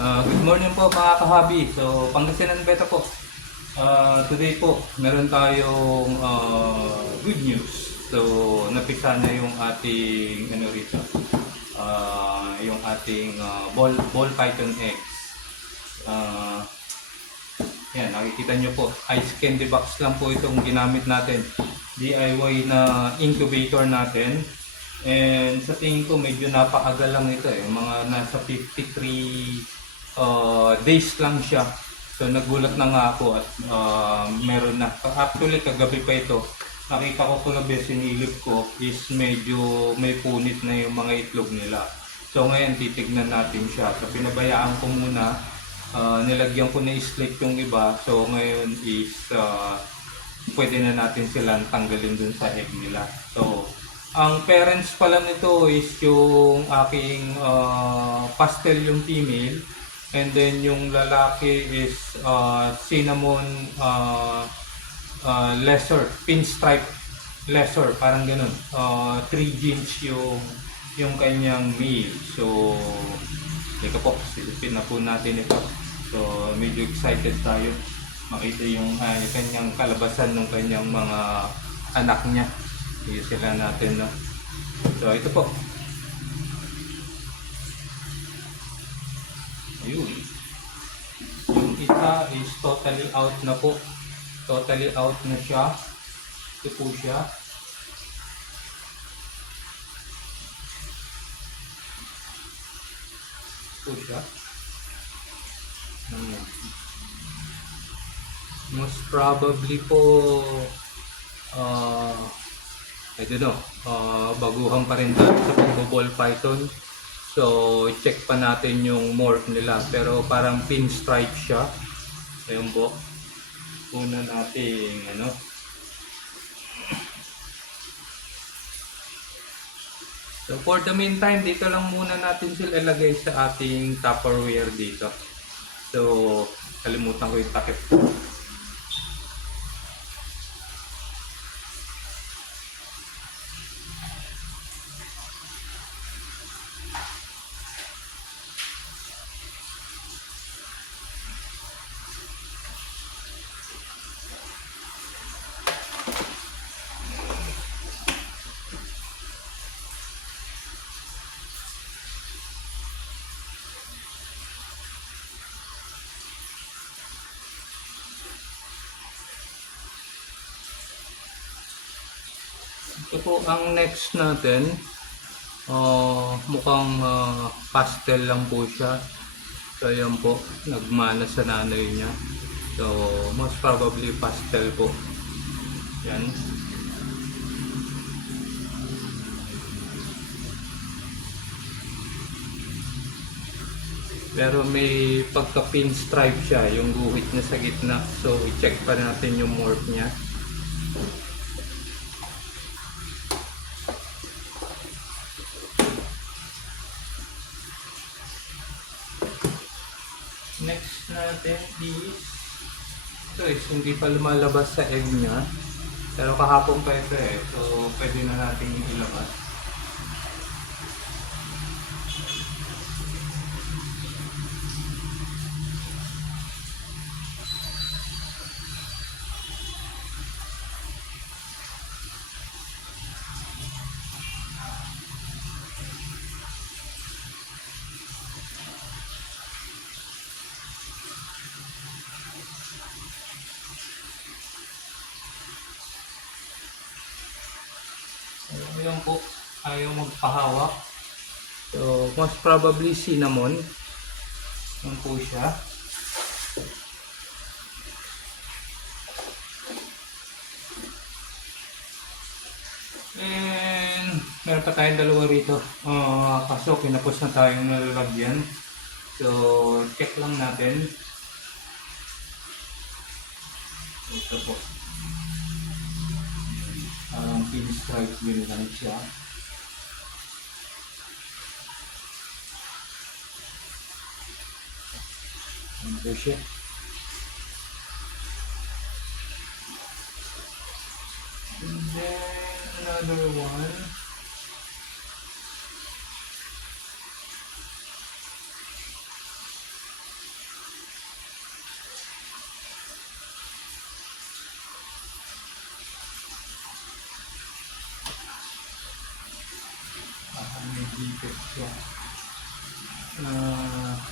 Good morning po mga kahabi. So, Pangasinan Beta po. Today po, meron tayong good news. So, napisa na yung ating ano rito. Yung ating ball python eggs. Yan, nakikita nyo po. Ice candy box lang po itong ginamit natin. DIY na incubator natin. And sa tingin ko medyo napaaga lang ito eh. Mga nasa 53 days lang siya. So nagulat na nga ako at meron na. Actually kagabi pa ito. Nakita ko kagabi sinilip ko is medyo may punit na yung mga itlog nila. So ngayon titignan natin siya. So pinabayaan ko muna. Nilagyan ko na slate yung iba. So ngayon is pwede na natin silang tanggalin dun sa egg nila. So ang parents pala nito is yung aking pastel yung female, and then yung lalaki is cinnamon lesser, pinstripe lesser, parang ganun. 3 genes yung kanyang male. So ito po, silipin na po natin ito. So medyo excited tayo makita yung kanyang kalabasan ng kanyang mga anak niya. Iyo sila natin, no? So ito po. Ayun. Yung isa is totally out na po. Totally out na siya. Ito po siya. Ito siya. Most probably po I don't know, baguhan pa rin tayo sa pag-ball python. So, check pa natin yung morph nila. Pero parang pinstripe siya. Ayun po. Una natin, ano. So, for the meantime, dito lang muna natin sila ilagay sa ating Tupperware dito. So, kalimutan ko yung takip. Ito po ang next natin. Mukhang pastel lang po siya. So ayan po, nagmana sa nanay niya. So most probably pastel po. Yan. Pero may pagka pinstripe siya, yung guhit niya sa gitna. So i-check pa natin yung morph niya. Next natin is ito is hindi pa lumalabas sa egg niya, pero kahapon pa ito eh, so pwede na natin ilabas. Ayan po, ayaw magpahawak. So, most probably cinnamon. Yan po siya. And, meron pa tayong dalawa rito. Kaso, kinapos na tayong nalalagyan. So, check lang natin. Ito po. Pinstripe din lang siya. Ito siya. And then another one. defect siya.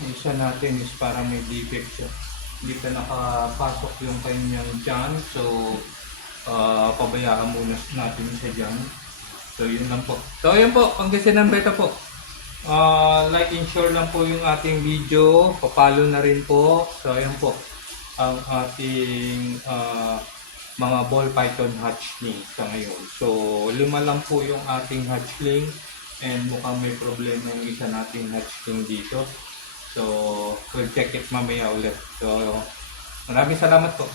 Isa natin is parang may defect siya. Hindi pa nakapasok yung kanyang dyan. So, pabayaan muna natin siya dyan. So, yun lang po. So, yun po. Pangasinan Beta po. Like and share lang po yung ating video. Papalo na rin po. So, ayan po. Ang ating mga ball python hatchling sa ngayon. So, 5 lang po yung ating hatchling. And mukhang may problema yung isa nating hatchling dito. So, we'll check it mamaya ulit. So, maraming salamat po.